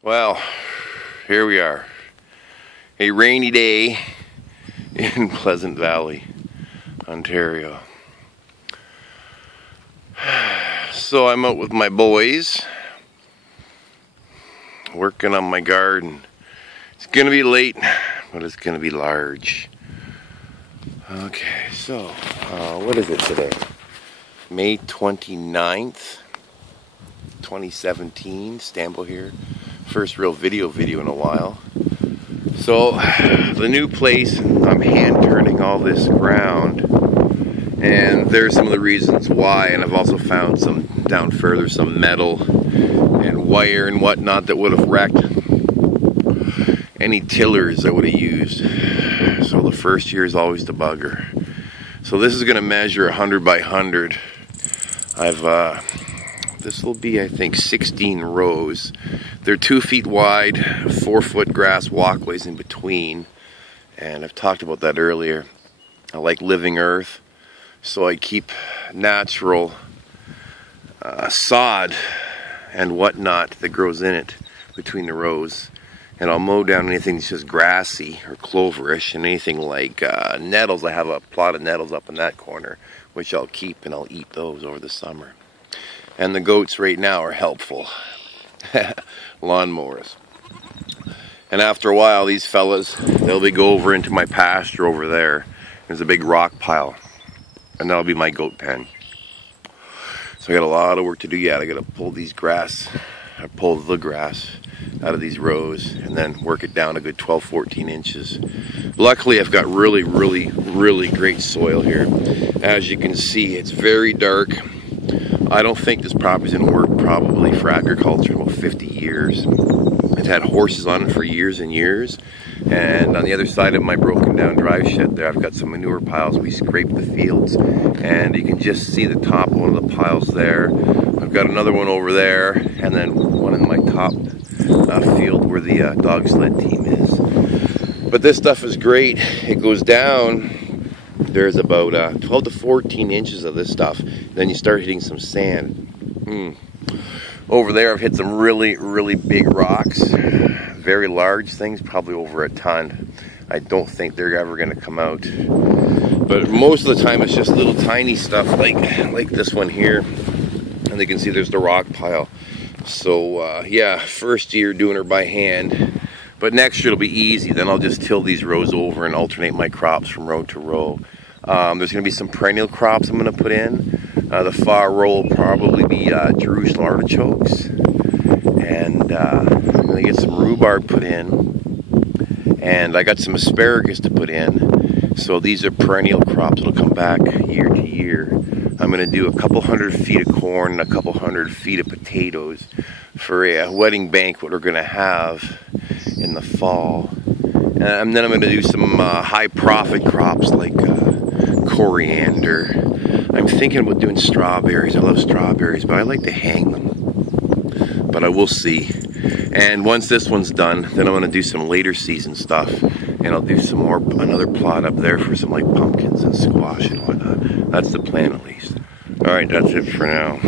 Well, here we are. A rainy day in Pleasant Valley, Ontario. So I'm out with my boys, working on my garden. It's gonna be late, but it's gonna be large. Okay, so what is it today? May 29th, 2017, Stambo here. First real video in a while. So the new place, I'm hand turning all this ground, and there's some of the reasons why. And I've also found some down further, some metal and wire and whatnot that would have wrecked any tillers I would have used. So the first year is always the bugger. So this is going to measure 100 by 100. This will be, I think, 16 rows. They're 2 feet wide, 4-foot grass walkways in between. And I've talked about that earlier. I like living earth, so I keep natural sod and whatnot that grows in it between the rows. And I'll mow down anything that's just grassy or cloverish, and anything like nettles. I have a plot of nettles up in that corner, which I'll keep, and I'll eat those over the summer. And the goats right now are helpful. Lawnmowers. And after a while, these fellas, they'll go over into my pasture over there. There's a big rock pile, and that'll be my goat pen. So I got a lot of work to do yet. I got to pull the grass out of these rows and then work it down a good 12-14 inches. Luckily, I've got really great soil here. As you can see, it's very dark. I don't think this property's going to work probably for agriculture in about 50 years. I've had horses on it for years and years. And on the other side of my broken down drive shed there, I've got some manure piles. We scraped the fields, and you can just see the top of one of the piles there. I've got another one over there, and then one in my top field where the dog sled team is. But this stuff is great. It goes down. There's about 12 to 14 inches of this stuff. Then you start hitting some sand. Over there I've hit some really big rocks. Very large things, probably over a ton. I don't think they're ever going to come out. But most of the time it's just little tiny stuff like this one here. And you can see there's the rock pile. So yeah, first year doing her by hand. But next year it'll be easy. Then I'll just till these rows over and alternate my crops from row to row. There's going to be some perennial crops I'm going to put in. The far row will probably be Jerusalem artichokes. And I'm going to get some rhubarb put in. And I got some asparagus to put in. So these are perennial crops that'll come back year to year. I'm going to do a couple 100 feet of corn and a couple 100 feet of potatoes for a wedding banquet we're going to have in the fall. And then I'm going to do some high profit crops like coriander. I'm thinking about doing strawberries. I love strawberries, but I like to hang them. But I will see. And once this one's done, then I'm going to do some later season stuff. And I'll do another plot up there for some like pumpkins and squash and whatnot. That's the plan at least. Alright, that's it for now.